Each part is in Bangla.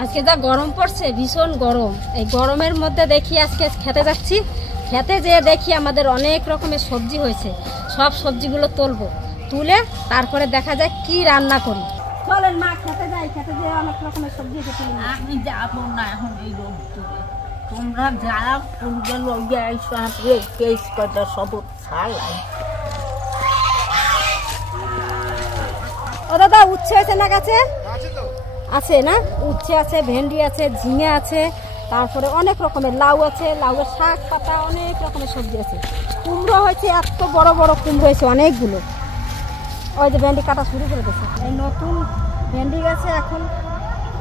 আজকে যা গরম পড়ছে, ভীষণ গরম। এই গরমের মধ্যে দেখি আজকে খেতে যাচ্ছি, খেতে যেয়ে দেখি আমাদের অনেক রকমের সবজি হয়েছে। সব সবজিগুলো তুলবো, তুলে তারপরে দেখা যায় কি রান্না করি। চলেন মা, খেতে যাই, খেতে যেয়ে অনেক রকমের সবজি হয়েছে। আমি যাবো না এখন এই রোদ তুলে, তোমরা যারা তুলবে লইয়া এই কটা সব ছাড়াই। ও দাদা, উচ্ছে হয়েছে না গাছে? আছে না, উচ্ছে আছে, ভেন্ডি আছে, ঝিঙে আছে, তারপরে অনেক রকমের লাউ আছে, লাউয়ের শাক পাতা, অনেক রকমের সবজি আছে। কুমড়ো হয়েছে, এত বড় বড় কুমড়ো হয়েছে অনেকগুলো। ওই যে ভেন্ডি কাটা শুরু করে দিয়েছে। এই নতুন ভেন্ডি গাছে এখন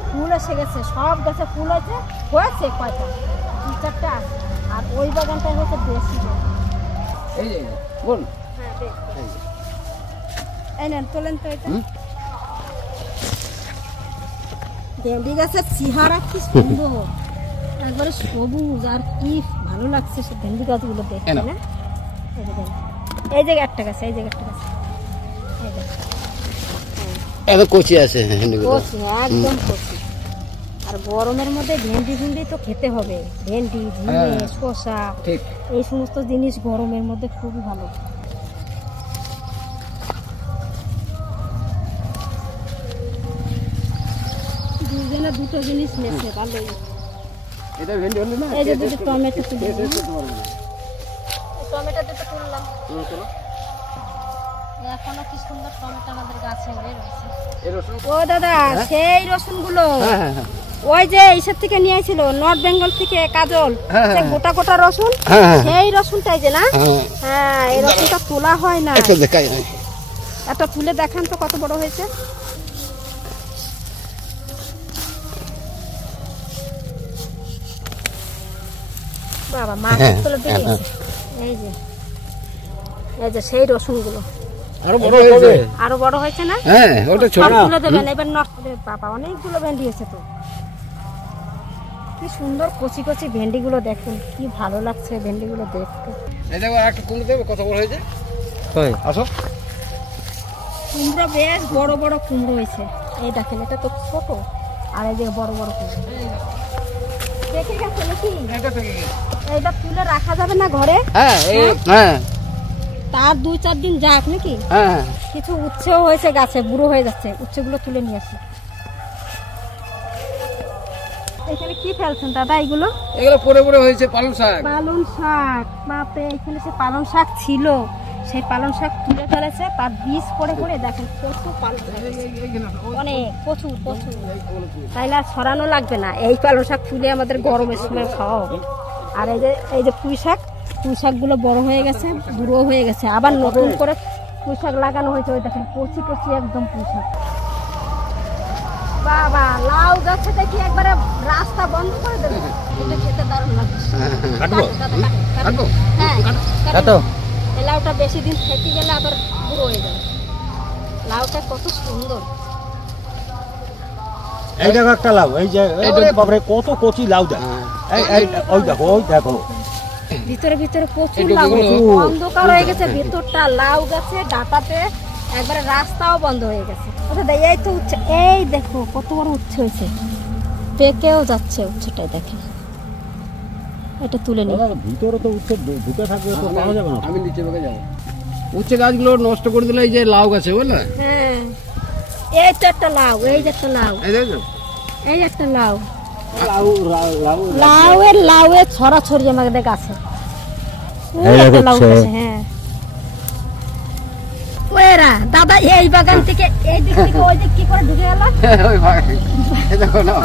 ফুল এসে গেছে, সব গাছে ফুল হয়েছে, হয়েছে কয়টা, 2-4টা আছে। আর ওই বাগানটাই হচ্ছে বেশি। এই নেন, তোলেন তো এটা। ভেন্ডি গাছের চেহারা কি সুন্দর, একবারে সবুজ, আর কি ভালো লাগছে সে ভেন্ডি গাছগুলো দেখতে না। এই জায়গায় একটা গাছ, এই জায়গায় একটা গাছ, একদম কচি আছে, একদম কচি। আর গরমের মধ্যে ভেন্ডি তো খেতে হবে। ভেন্ডি, ঝিঙে, শসা, এই সমস্ত জিনিস গরমের মধ্যে খুবই ভালো। দুজনে দুটো জিনিস নেছে, ভালোই। এটা ভেন্ডি হলো না, এই যে দুটো টমেটো তুলে, টমেটো দুটো তুললাম। এখনো কি সুন্দর টমেটো আমাদের গাছে হয়ে রয়েছে। ও দাদা, সেই রসুন গুলো ওই যে ইসের থেকে নিয়ে আসছিল, নর্থ বেঙ্গল থেকে, কাজল, গোটা গোটা রসুন, সেই রসুনটাই যে না। হ্যাঁ, এই রসুনটা তোলা হয় না, এটা তুলে দেখান তো কত বড় হয়েছে। বাবা, মা তুলে দিয়েছে। এই যে, এই যে সেই রসুন গুলো আরো বড় হয়েছে, আরো বড় হয়েছে না। হ্যাঁ, ওটা ছোট তুলে দেবেন এবার। বাবা, অনেকগুলো ভেন্ডি আছে তো, কি সুন্দর কচি কচি ভেন্ডি গুলো, দেখুন কি ভালো লাগছে ভেন্ডি গুলো দেখতে। এই দেখো, একটা কুমড়ো দেবে, কত বড় হয়েছে। আসো, কুমড়ো বেশ বড় বড় কুমড়ো হয়েছে। এই দেখেন, এটা তো ছোট, আর এই যে বড় বড় কুমড়ো পেকে গেছে নাকি। এইটা তুলে রাখা যাবে না ঘরে? হ্যাঁ, তার 2-4 দিন যাক নাকি। কিছু উচ্ছেও হয়েছে গাছে, বুড়ো হয়ে যাচ্ছে, উচ্ছেগুলো তুলে নিয়ে আসি। এখানে কি ফেলছেন দাদা? এগুলো পরে পরে হয়েছে পালং শাক। পালং শাক, বাপরে, এখানে সে পালং শাক ছিল, সেই পালং শাক তুলে ফেলেছে, তার বীজ পড়ে পড়ে দেখেন প্রচুর পালং শাক, অনেক প্রচুর প্রচুর। তাইলে আর ছড়ানো লাগবে না, এই পালং শাক তুলে আমাদের গরমের সময় খাওয়া হবে। আর এই যে পুঁই শাকগুলো বড় হয়ে গেছে, বুড়ো হয়ে গেছে, আবার নতুন করে পুঁই শাক লাগানো হয়েছে। ওই দেখেন কচি কচি একদম পুঁই শাক। বাবা, লাউ গাছে দেখি একবারে রাস্তা বন্ধ করে দেবে। এটা খেতে দারুণ লাগছে। এই লাউটা বেশি দিন থেকে গেলে আবার বুড়ো হয়ে যাবে। লাউটা কত সুন্দর। এই দেখো একটা লাউ, এই যে বাবারে কত কচি লাউ দেখ। ওই দেখো, ওই দেখো ভিতরে ভিতরে প্রচুর লাউ, অন্ধকার হয়ে গেছে ভিতরটা। লাউ গাছে ডাটাতে একবারে রাস্তাও বন্ধ হয়ে গেছে। আচ্ছা, এই তো উচ্ছে, এই দেখো কত বড় উচ্ছে হয়েছে, পেকেও যাচ্ছে উচ্ছেটাই, দেখেন। এটা তুলে নিই। ভিতরে তো উচ্ছে ঢুকে থাকবে, তো পাওয়া যাবে না। আমি নিচে বেগে যাবো। উচ্ছে গাছগুলো নষ্ট করে দিলে এই যে লাউ গাছে, বুঝলে? হ্যাঁ, এই তো একটা লাউ, এই যে একটা লাউ, এই একটা লাউ, লাউয়ের ছড়াছড়ি আমাদের গাছে। লাউ গাছে, হ্যাঁ। ওরা দাদা, এই বাগান থেকে এই দিক থেকে ওই দিক কি করে ঢুকে গেল? ওই বাগান দেখো না,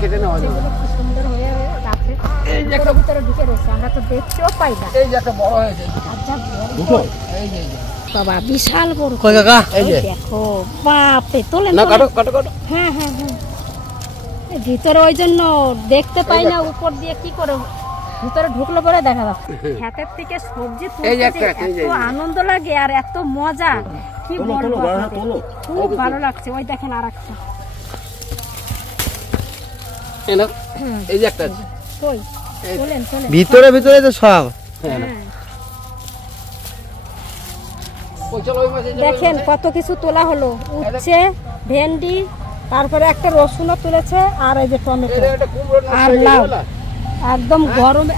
কেটে নেওয়া যাবে। কি সুন্দর হয়ে গাছে এই যে একটা ভিতরে ঢুকে রয়েছে, আমরা তো দেখতেও পাই না। এই যে একটা বড় হয়েছে, আচ্ছা, দুটো। এই যে বাবা, বিশাল বড়। কই কাকা, এই যে দেখো, বাপরে, তোলেন না, কাটো কাটো কাটো। হ্যাঁ হ্যাঁ হ্যাঁ, ভিতরে ওই জন্য দেখতে পাই না, উপর দিয়ে কি করে ভিতরে ঢুকলে পরে দেখা যাচ্ছে। ক্ষেতের থেকে সবজি তুলতে এত আনন্দ লাগে আর এত মজা, কি বলবো, খুব ভালো লাগছে। ওই দেখেন আর একটা, এই যে একটা তোলেন ভিতরে ভিতরে তো সব। দেখেন কত কিছু তোলা হলো, উচ্ছে, ভেন্ডি, তারপরে একটা রসুনও তুলেছে, আর এই যে টমেটো আর লাউ, একদম গরম।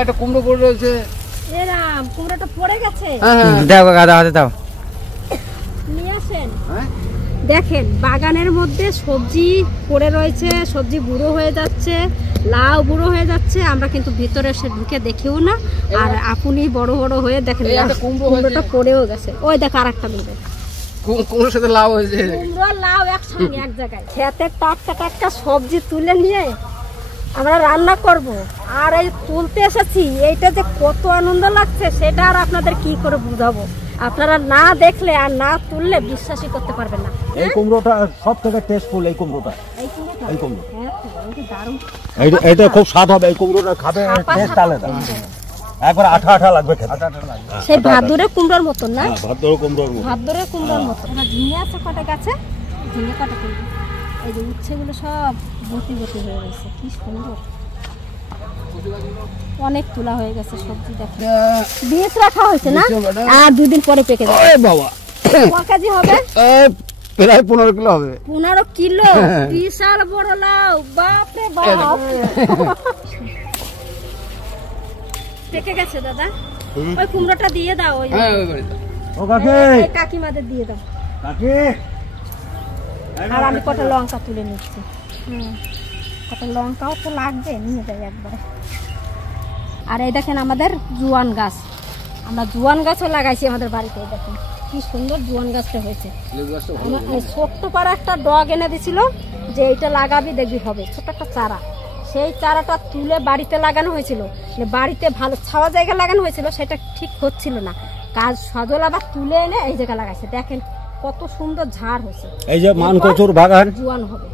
একটা কুমড়ো পড়ে রয়েছে, এরাম কুমড়োটা পড়ে গেছে, দাও গাদা হাতে দাও, নিয়ে আসেন। দেখেন বাগানের মধ্যে সবজি পড়ে রয়েছে, সবজি বুড়ো হয়ে যাচ্ছে, লাউ বুড়ো হয়ে যাচ্ছে, আমরা কিন্তু ভিতরে এসে ঢুকে দেখিও না। আর আপনি বড় বড় হয়ে দেখেন কুমড়োটা পড়েও গেছে। ওই দেখ আর একটা কুমড়োর সাথে লাউ হয়েছে, কুমড়ো লাউ একসঙ্গে এক জায়গায়। খেতে টাটকা টাটকা সবজি তুলে নিয়ে আমরা রান্না করব। আর এই তুলতে এসেছি, এইটা যে কত আনন্দ লাগছে সেটা আর আপনাদের কি করে বুঝাবো। আপনারা না দেখলে আর না তুললে বিশ্বাসই করতে পারবেন না। এই কুমড়োটা সব থেকে টেস্টফুল, এই কুমড়োটা, এই কুমড়ো এটা খুব স্বাদ হবে। এই কুমড়োটা খাবে টেস্ট আলাদা, একবার আঠা আঠা লাগবে খেতে। সেই ভাদুরে কুমড়োর মতন না, ভাদুরে কুমড়োর মতো, ভাদুরে কুমড়োর মতন। ঝিঙে আছে কটা গাছে, ঝিঙে কটা কুমড়ো, এই যে উচ্ছেগুলো সব বটি বটি হয়ে গেছে, কি সুন্দর। অনেক তোলা হয়ে গেছে সবজি। দেখেন বীজ রাখা হয়েছে না, আর 2 দিন পরে পেকে যাবে। বাবা কয় কেজি হবে? প্রায় 15 কিলো হবে। 15 কিলো, বিশাল বড় লাউ, বাপরে বাপ। পেকে গেছে দাদা, ওই কুমড়োটা দিয়ে দাও, ওই কাকিমাদের দিয়ে দাও। আর আমি কটা লঙ্কা তুলে নিচ্ছি, কটা লঙ্কাও তো লাগবে, নিয়ে যাই একবারে। আর এই দেখেন আমাদের জোয়ান গাছ, আমরা জোয়ান গাছও লাগাইছি আমাদের বাড়িতে। দেখেন কি সুন্দর জোয়ান গাছটা হয়েছে। ছোট্ট পাড়া একটা ডগ এনে দিছিল যে এইটা লাগাবি দেখবি হবে, ছোট একটা চারা। সেই চারাটা তুলে বাড়িতে লাগানো হয়েছিল, বাড়িতে ভালো ছাওয়া জায়গা লাগানো হয়েছিল, সেটা ঠিক হচ্ছিল না। কাজ সজল আবার তুলে এনে এই জায়গা লাগাইছে। দেখেন কত সুন্দর ঝাড় হয়েছে। এই যে মান কচুর বাগান, জোয়ান হবে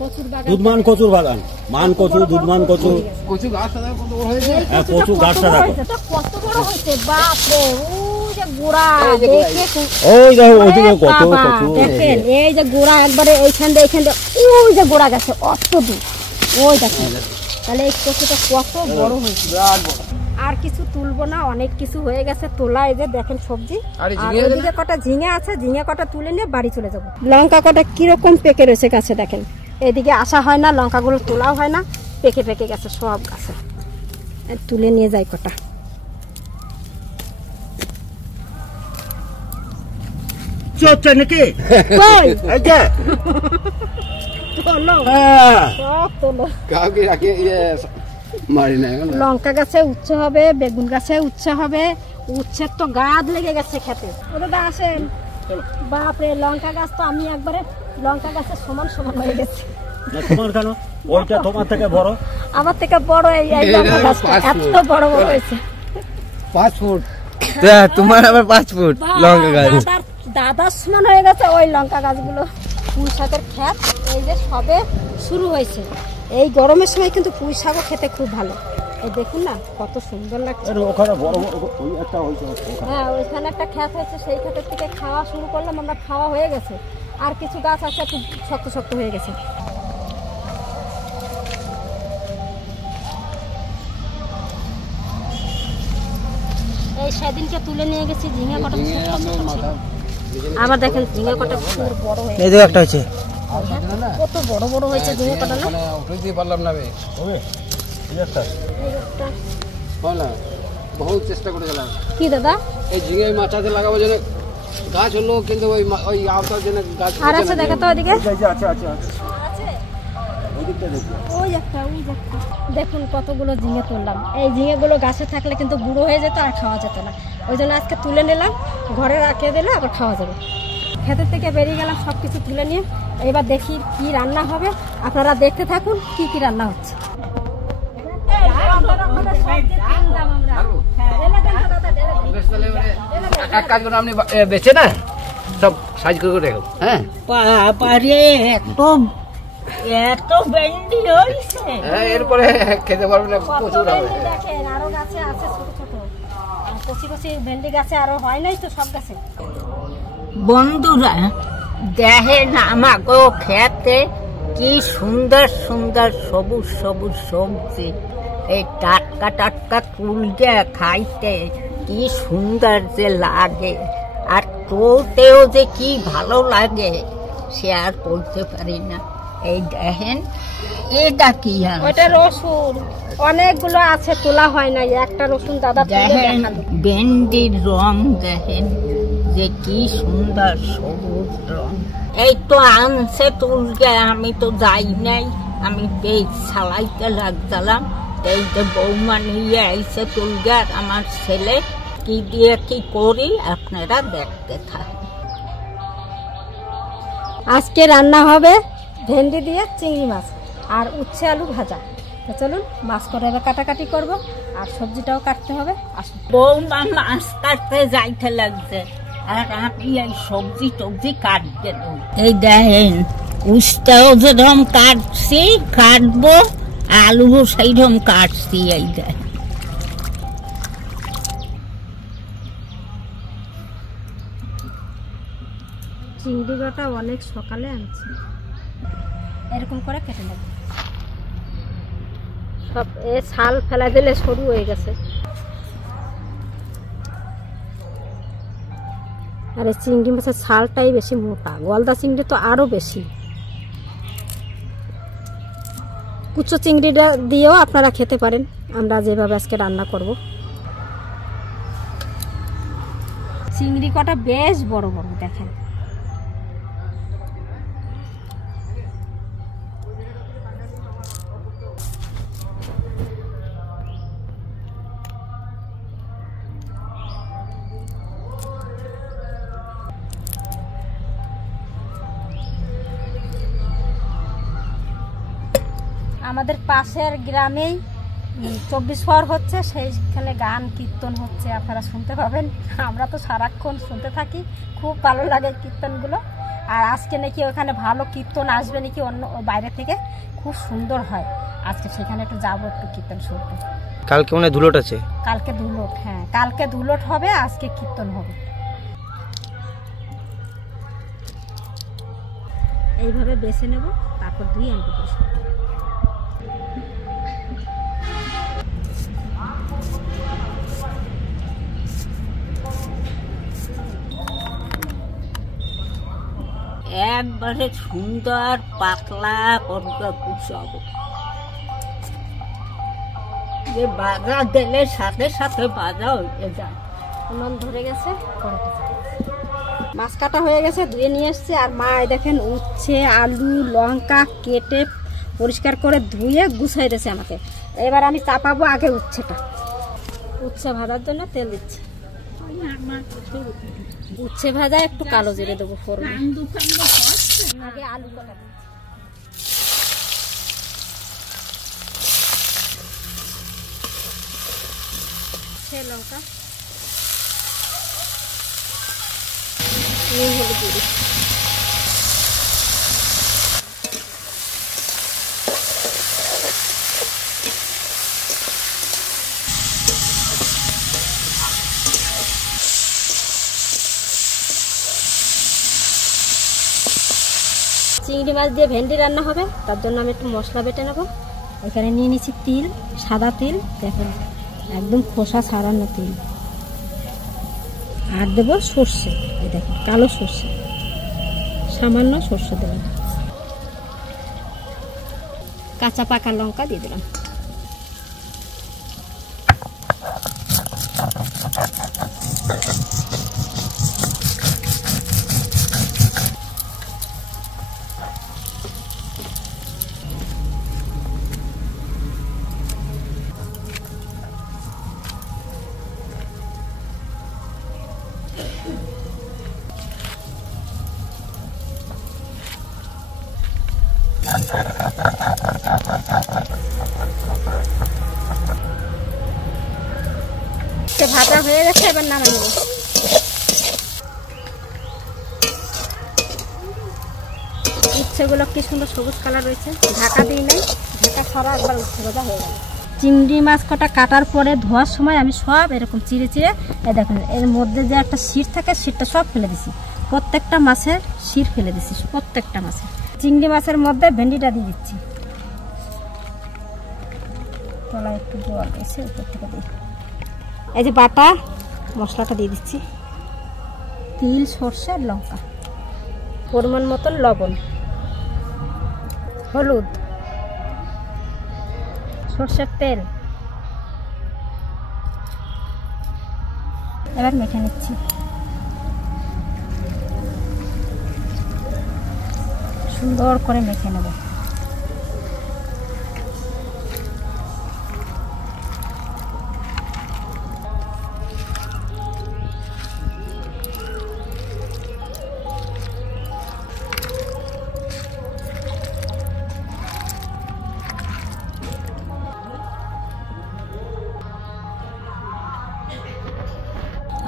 কচুর বাগান, দুধমান কচুর বাগান, মান কচু, দুধমান কচু, কচু গাছটা কত বড় হয়েছে। কচু গাছটা কত বড় হয়েছে, বাপরে। ওই যে গোড়া দেখে, ওই দেখো ওইদিকে কত কচু। দেখেন এই যে গোড়া একবারে এইখান দিয়ে এইখান দিয়ে, ওই যে গোড়া গেছে অত দূর, ওই দেখেন। তাহলে এই কচুটা কত বড় হয়েছে। আর কিছু তুলবো না, অনেক কিছু হয়ে গেছে তোলা। এই যে দেখেন সবজি, আর ওইদিকে কটা ঝিঙে আছে, ঝিঙে কটা তুলে নিয়ে বাড়ি চলে যাবো। লঙ্কা কটা কিরকম পেকে রয়েছে গাছে, দেখেন। এদিকে আসা হয় না, লঙ্কাগুলো তোলাও হয় না, পেকে পেকে গেছে সব গাছে। তুলে নিয়ে যাই কটা। চলছে নাকি? লঙ্কা গাছে উচ্ছে হবে, বেগুন গাছে উচ্ছে হবে, উচ্ছের তো গাছ লেগে গেছে খেতে। ও দাদা আসেন। বাপরে লঙ্কা গাছ তো আমি একবারে লঙ্কা গাছের সমান সমান হয়ে গেছে। ওইটা তোমার থেকে বড়, আমার থেকে বড়। এই লঙ্কা গাছটা এত বড় বড় হয়েছে, 5 ফুট। তোমার আবার 5 ফুট লঙ্কা গাছ। দাদার সমান হয়ে গেছে ওই লঙ্কা গাছগুলো। পুঁই শাকের ক্ষেত এই যে সবে শুরু হয়েছে। এই গরমের সময় কিন্তু পুঁই শাকও খেতে খুব ভালো। এই দেখুন না কত সুন্দর লাগছে। হ্যাঁ, ওইখানে একটা ক্ষেত হয়েছে, সেই ক্ষেতের থেকে খাওয়া শুরু করলাম আমরা। খাওয়া হয়ে গেছে, আর কিছু গাছ আছে একটু শক্ত শক্ত হয়ে গেছে। এই সেদিনকে তুলে নিয়ে গেছি ঝিঙে কটা, আবার দেখেন ঝিঙে কটা বড় হয়ে গেছে। একটা হয়েছে, কত বড় বড় হয়েছে ঝিঙে কটা না, উঠে পারলাম না। বহু চেষ্টা করে গেলাম। কি দাদা এই ঝিঙে মাচাতে লাগাবো জন্য গাছ হলো, কিন্তু ওই আওতার জন্য গাছ আর আছে। দেখো তো ওইদিকে দেখুন কতগুলো ঝিঙে তুললাম। এই ঝিঙেগুলো গাছে থাকলে কিন্তু বুড়ো হয়ে যেত আর খাওয়া যেত না। ওই জন্য আজকে তুলে নিলাম, ঘরে রাখিয়ে দিলে আবার খাওয়া যাবে। ক্ষেতের থেকে বেরিয়ে গেলাম সব কিছু তুলে নিয়ে। এবার দেখি কি রান্না হবে, আপনারা দেখতে থাকুন কি কি রান্না হচ্ছে। এক কাজ করে আপনি বেছে না সব সাইজ করে রেখো। হ্যাঁ, এত ভেন্ডি হয়েছে, এরপরে খেতে পারবে না, প্রচুর হবে। দেখেন আরো গাছে আছে ছোট ছোট কচি কচি ভেন্ডি গাছে, আরো হয় নাই তো সব গাছে। বন্ধুরা দেখেন আমাকে খেতে কি সুন্দর সুন্দর সবুজ সবুজ সবজি। এই টাটকা টাটকা তুলতে খাইতে কি সুন্দর যে লাগে, আর তোতেও যে কি ভালো লাগে সে আর বলতে পারি না। এই দেখেন এটা কি, ওটা রসুন অনেকগুলো আছে, তোলা হয় না, একটা রসুন দাদা দেখেন ভেন্ডির রং দেখেন যে কি সুন্দর সবুজ রং। এই তো আনছে তুলকে, আমি তো যাই নাই, আমি পেট ছালাইতে লাগতাম। এই যে বৌমা নিয়ে আইসে তুলকে, আর আমার ছেলে কি দিয়ে কি করি আপনারা দেখতে থাকেন। আজকে রান্না হবে ভেন্ডি দিয়ে চিংড়ি মাছ আর উচ্ছে আলু ভাজা। তো চলুন মাছ করে এবার কাটাকাটি করবো, আর সবজিটাও কাটতে হবে। আসুন। বৌমা মাছ কাটতে যাইতে লাগছে, আর আমি এই সবজি টবজি কাটবেন। এই দেখেন উস্তাও যেরকম কাটছি, কাটবো, আলু সেইরকম কাটছি। এই দেখেন চিংড়ি গোটা অনেক সকালে আনছি, এরকম করে কেটে নেব। সব এ ছাল ফেলা দিলে সরু হয়ে গেছে, আর এই চিংড়ি মাছের ছালটাই বেশি মোটা, গলদা চিংড়ি তো আরো বেশি। কুচো চিংড়িটা দিয়েও আপনারা খেতে পারেন, আমরা যেভাবে আজকে রান্না করব। চিংড়ি কটা বেশ বড় বড় দেখেন। আমাদের পাশের গ্রামেই 24 পর হচ্ছে, সেইখানে গান কীর্তন হচ্ছে, আপনারা শুনতে পাবেন। আমরা তো সারাক্ষণ শুনতে থাকি, খুব ভালো লাগে কীর্তনগুলো। আর আজকে নাকি ওখানে ভালো কীর্তন আসবে নাকি অন্য বাইরে থেকে, খুব সুন্দর হয়। আজকে সেখানে একটু যাবো, একটু কীর্তন শুনতে। কালকে মনে হয় ধুলোট আছে। কালকে ধুলোট, হ্যাঁ কালকে ধুলোট হবে, আজকে কীর্তন হবে। এইভাবে বেছে নেব, তারপর ধুয়ে আনবো পরিষ্কার। একবারে সুন্দর পাতলা করে কুচাবো, যে বাজা দিলে সাথে সাথে বাজা হয়ে যায়। নুন ধরে গেছে, মাছ কাটা হয়ে গেছে, ধুয়ে নিয়ে এসছে। আর মা দেখেন উচ্ছে আলু লঙ্কা কেটে পরিষ্কার করে ধুয়ে গুছাই দিয়েছে আমাকে। এবার আমি চাপাবো আগে উচ্ছেটা। উচ্ছে ভাজার জন্য তেল দিচ্ছি। উচ্ছে ভাজা একটু কালো জিরে দেবো ফোড়নে। আগে আলু কাটা দিচ্ছি, লঙ্কা নুন হলুদ দিয়ে দিচ্ছি। চিংড়ি মাছ দিয়ে ভেন্ডি রান্না হবে, তার জন্য আমি একটু মশলা বেটে নেব। এখানে নিয়ে নিচ্ছি তিল, সাদা তিল, দেখেন একদম খোসা ছাড়ানো তিল। আর দেবো সর্ষে, এই দেখেন কালো সর্ষে, সামান্য সর্ষে দেবেন। কাঁচা পাকা লঙ্কা দিয়ে দিলাম। ভাজা হয়ে গেছে, এবার নামিয়ে নেব। উচ্ছেগুলো কি সুন্দর সবুজ কালার রয়েছে, ঢাকা দিই নাই, ঢাকা ছাড়া একবার উচ্ছে ভাজা হয়ে গেল। চিংড়ি মাছ কটা কাটার পরে ধোয়ার সময় আমি সব এরকম চিড়ে চিড়ে, এই দেখুন এর মধ্যে যে একটা শির থাকে শিরটা সব ফেলে দিছি। প্রত্যেকটা মাছের শির ফেলে দিছি, প্রত্যেকটা মাছের। চিংড়ি মাছের মধ্যে ভেন্ডিটা দিয়ে দিচ্ছি। তলায় একটু জল এসে উপর থেকে দিই। এই যে বাটা মশলাটা দিয়ে দিচ্ছি, তিল, সর্ষে আর লঙ্কা, পরিমাণ মতন লবণ, হলুদ, সর্ষের তেল। এবার মেখে নিচ্ছি। সুন্দর করে মেখে নেব।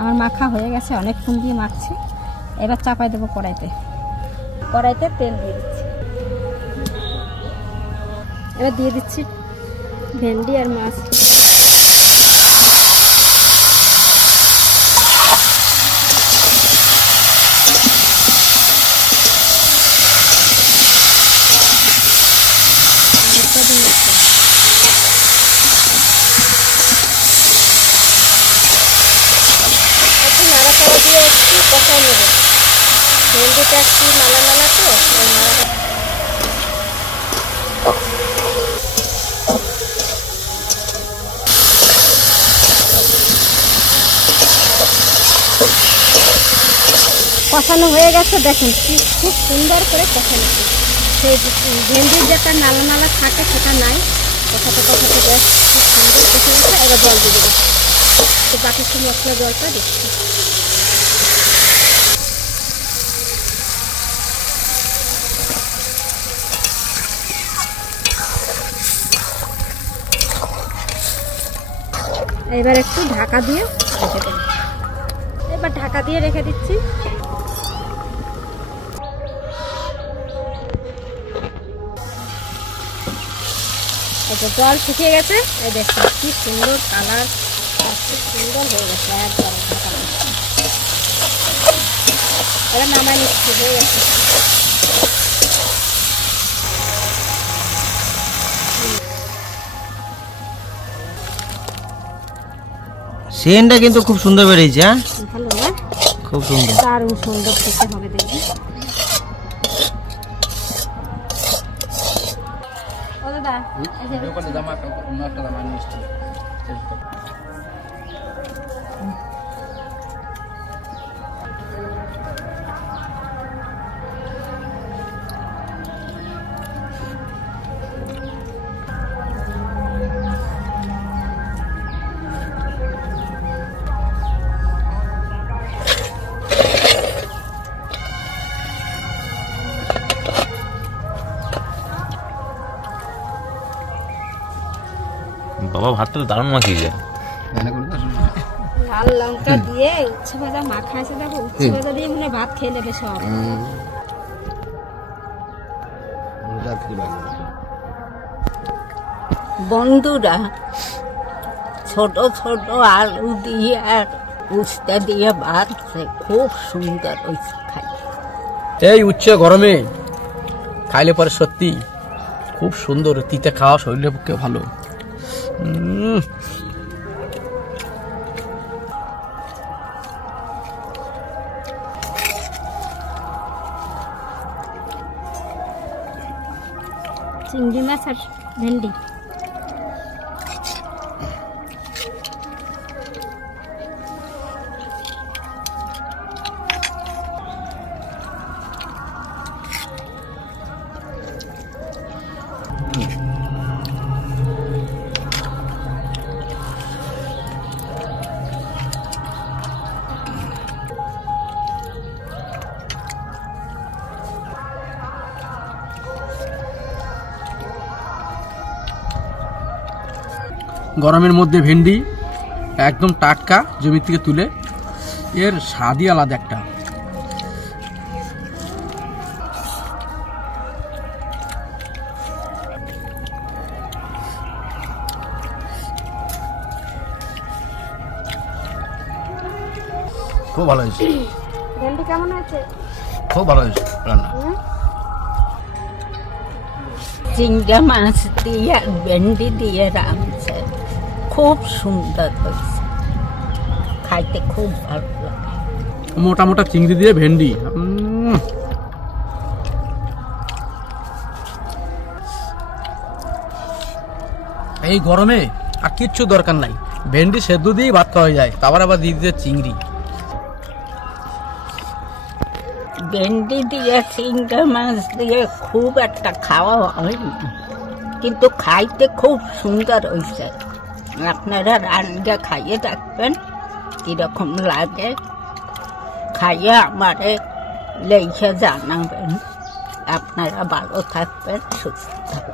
আমার মাখা হয়ে গেছে, অনেকক্ষণ দিয়ে মাখছি। এবার চাপাই দেবো কড়াইতে। কড়াইতে তেল দিয়ে দিচ্ছি। এবার দিয়ে দিচ্ছি ভেন্ডি আর মাছ। নাড়াচাড়া দিয়ে একটু কষাই নেব। ভেন্ডিটা একটু নালা নালা তো, ওই নাড়াটা কষানো হয়ে গেছে। দেখেন খুব সুন্দর করে কষানো। সেই ভেন্ডির যেটা নালা নালা থাকে সেটা নাই, কষাতে কষাতে বেশ খুব সুন্দর কষে গেছে। এবার জল দিয়ে দেবো। তো বাকি সব মশলা জলটা দিচ্ছি। এবার একটু ঢাকা দিয়ে রেখে দেব। এবার ঢাকা দিয়ে রেখে দিচ্ছি। জল শুকিয়ে গেছে। এই দেখুন কি সুন্দর কালার, খুব সুন্দর হয়ে গেছে একদম। এবার নামাই নিচ্ছি, হয়ে গেছে। সেন্টটা কিন্তু খুব সুন্দর বেরিয়েছে। হ্যাঁ, ভালো না? খুব সুন্দর, দারুণ সুন্দর খেতে হবে। দেখবি ও দাদা, এই যে বাবা ভাতটা দারুণ মাখিয়েছে। লাল লঙ্কা দিয়ে উচ্ছে ভাজা মাখা আছে। দেখো উচ্ছে ভাজা দিয়ে মনে ভাত খেয়ে নেবে সব। বন্ধুরা, ছোট ছোট আলু দিয়ে আর উস্তা দিয়ে ভাজছে, খুব সুন্দর হয়েছে খাই। এই উচ্ছে গরমে খাইলে পরে সত্যি খুব সুন্দর। তিতে খাওয়া শরীরের পক্ষে ভালো। চিংড়ি মাছ আর ভেন্ডি। গরমের মধ্যে ভেন্ডি একদম টাটকা জমি থেকে তুলে, এর স্বাদই আলাদা একটা। খুব ভালো হয়েছে। ভেন্ডি কেমন হয়েছে? খুব ভালো হয়েছে রান্না। চিংড়া মাছ দিয়ে আর ভেন্ডি দিয়ে রাঁধছে, খুব সুন্দর হয়েছে। খাইতে খুব ভালো লাগে। মোটা মোটা চিংড়ি দিয়ে ভেন্ডি, এই গরমে আর কিচ্ছু দরকার নাই, ভেন্ডি সেদ্ধ দিয়ে ভাত খাওয়া যায়, তারপর আবার দিয়ে দিতে চিংড়ি। ভেন্ডি দিয়ে চিংড়ি মাছ দিয়ে খুব একটা খাওয়া হয় না, কিন্তু খাইতে খুব সুন্দর হয়েছে। আপনারা রান্না খাইয়ে দেখবেন কিরকম লাগে, খাইয়ে আমারে লেখে জানাবেন। আপনারা ভালো থাকবেন, সুস্থ থাকবেন।